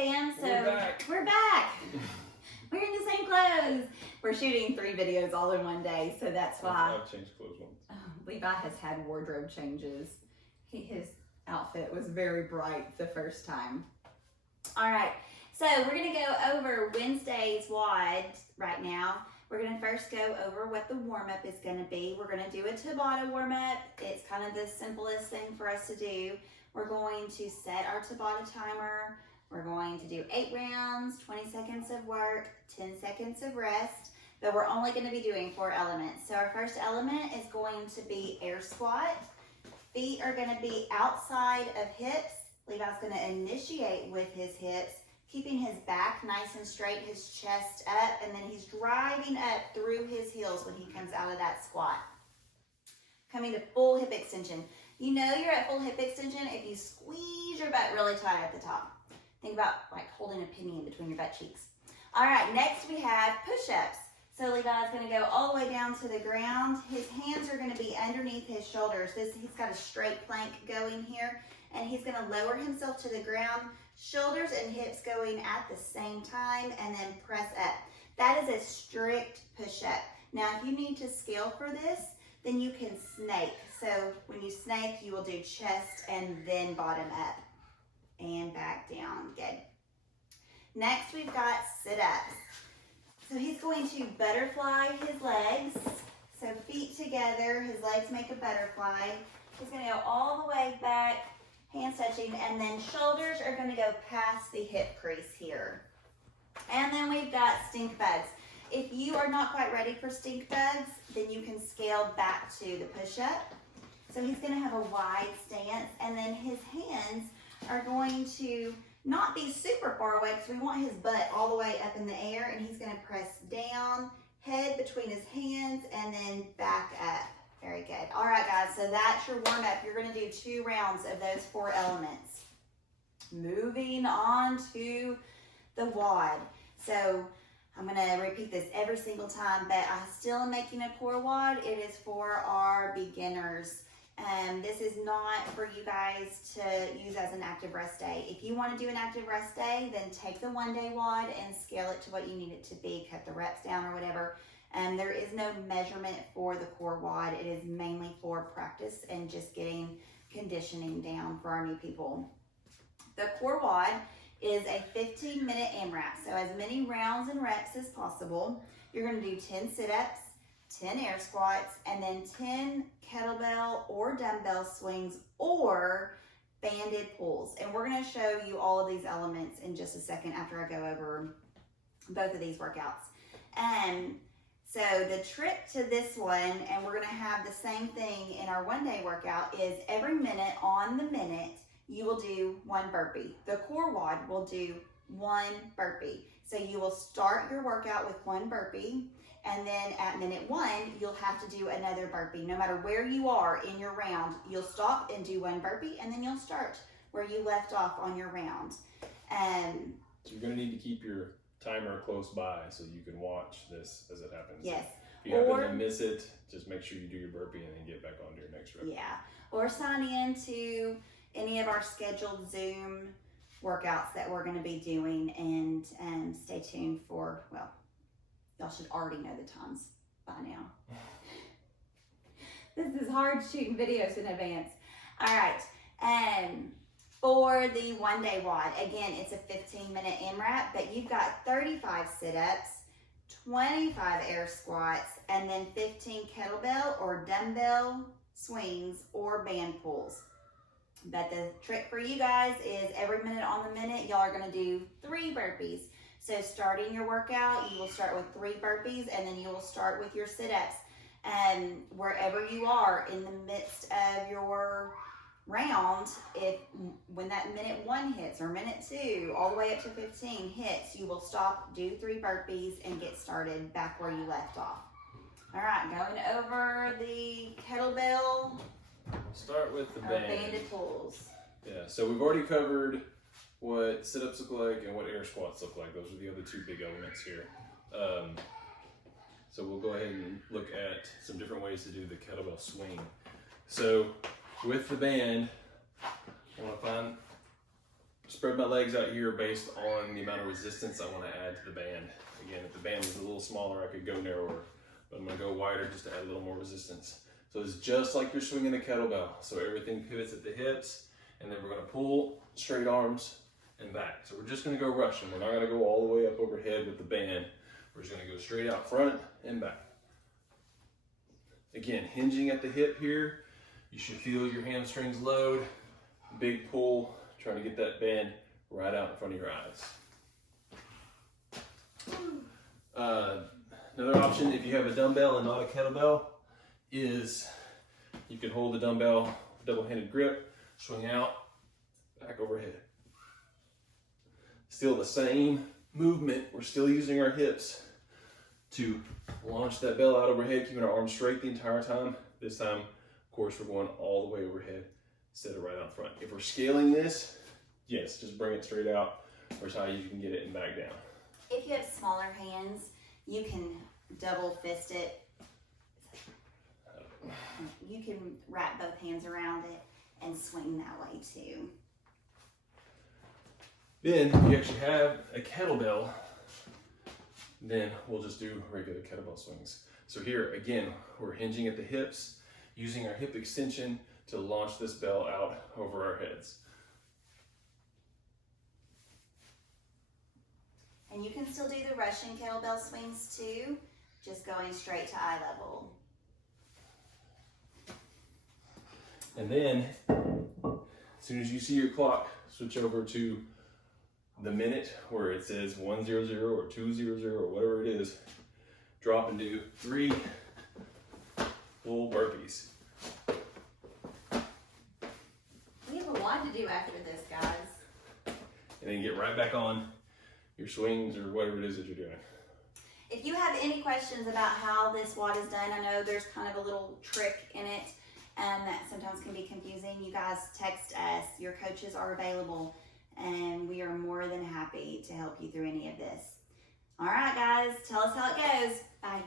fans, so we're back. We're in the same clothes. We're shooting 3 videos all in one day, so that's why. I've changed clothes once. Levi has had wardrobe changes. His outfit was very bright the first time. All right, so we're gonna go over Wednesday's WOD right now. We're gonna first go over what the warm-up is gonna be. We're gonna do a Tabata warm-up. It's kind of the simplest thing for us to do. We're going to set our Tabata timer. We're going to do 8 rounds, 20 seconds of work, 10 seconds of rest, but we're only gonna be doing 4 elements. So our first element is going to be air squat. Feet are gonna be outside of hips. Levi's gonna initiate with his hips, keeping his back nice and straight, his chest up, and then he's driving up through his heels when he comes out of that squat. Coming to full hip extension. You know you're at full hip extension if you squeeze your butt really tight at the top. Think about like holding a penny in between your butt cheeks. All right, next we have push-ups. So Levi's gonna go all the way down to the ground. His hands are gonna be underneath his shoulders. He's got a straight plank going here, and he's gonna lower himself to the ground, shoulders and hips going at the same time, and then press up. That is a strict push-up. Now, if you need to scale for this, then you can snake. So when you snake, you will do chest and then bottom up and back down. Good. Next, we've got sit-ups. So he's going to butterfly his legs. So feet together, his legs make a butterfly. He's gonna go all the way back, hands touching, and then shoulders are gonna go past the hip crease here. And then we've got stink bugs. If you are not quite ready for stink bugs, then you can scale back to the push-up. So he's gonna have a wide stance, and then his hands are going to not be super far away because we want his butt all the way up in the air, and he's gonna press down, head between his hands, and then back up. Very good. All right, guys, so that's your warm-up. You're gonna do 2 rounds of those 4 elements. Moving on to the WOD. So I'm gonna repeat this every single time, but I still am making a core WOD. It is for our beginners. This is not for you guys to use as an active rest day. If you want to do an active rest day, then take the 1-day WOD and scale it to what you need it to be, cut the reps down or whatever. There is no measurement for the core WOD. It is mainly for practice and just getting conditioning down for our new people. The core WOD is a 15-minute AMRAP. So as many rounds and reps as possible. You're going to do 10 sit-ups, 10 air squats, and then 10 kettlebell or dumbbell swings or banded pulls. And we're going to show you all of these elements in just a second after I go over both of these workouts. So the trick to this one, and we're going to have the same thing in our 1-day workout, is every minute on the minute, you will do 1 burpee. The core WOD will do 1 burpee. So you will start your workout with 1 burpee, and then at minute 1, you'll have to do another burpee. No matter where you are in your round, you'll stop and do 1 burpee, and then you'll start where you left off on your round. So you're gonna need to keep your timer close by so you can watch this as it happens. Yes. If you happen to miss it, just make sure you do your burpee and then get back on to your next rep. Yeah, or sign in to any of our scheduled Zoom workouts that we're gonna be doing, and stay tuned for, well, y'all should already know the times by now. This is hard shooting videos in advance. All right, for the 1-day WOD, again, it's a 15-minute AMRAP, but you've got 35 sit-ups, 25 air squats, and then 15 kettlebell or dumbbell swings or band pulls. But the trick for you guys is every minute on the minute, y'all are gonna do 3 burpees. So starting your workout, you will start with 3 burpees, and then you will start with your sit-ups. Wherever you are in the midst of your round, when that minute 1 hits or minute 2, all the way up to 15 hits, you will stop, do 3 burpees, and get started back where you left off. All right, going over the kettlebell. We'll start with the banded pulls. Yeah, so we've already covered what sit-ups look like and what air squats look like. Those are the other 2 big elements here. So we'll go ahead and look at some different ways to do the kettlebell swing. So with the band, I want to find spread my legs out here based on the amount of resistance I want to add to the band. Again, if the band was a little smaller, I could go narrower, but I'm going to go wider just to add a little more resistance. So it's just like you're swinging a kettlebell. So everything pivots at the hips, and then we're going to pull straight arms and back. So we're just going to go Russian. We're not going to go all the way up overhead with the band. We're just going to go straight out front and back. Again, hinging at the hip here. You should feel your hamstrings load. Big pull, trying to get that band right out in front of your eyes. Another option, if you have a dumbbell and not a kettlebell, is you can hold the dumbbell, double-handed grip, swing out, back overhead. Still the same movement. We're still using our hips to launch that bell out overhead, keeping our arms straight the entire time. This time, of course, we're going all the way overhead instead of right out front. If we're scaling this, yes, just bring it straight out or as high as you can get it and back down. If you have smaller hands, you can double fist it. You can wrap both hands around it and swing that way too. Then, if you actually have a kettlebell, then we'll just do regular kettlebell swings. So here, again, we're hinging at the hips, using our hip extension to launch this bell out over our heads. And you can still do the Russian kettlebell swings too, just going straight to eye level. And then, as soon as you see your clock, switch over to the minute where it says 100 or 200 or whatever it is. Drop and do 3 full burpees. We have a lot to do after this, guys. And then get right back on your swings or whatever it is that you're doing. If you have any questions about how this WOD is done, I know there's kind of a little trick in it that sometimes can be confusing. You guys text us. Your coaches are available, and we are more than happy to help you through any of this. All right, guys, tell us how it goes. Bye.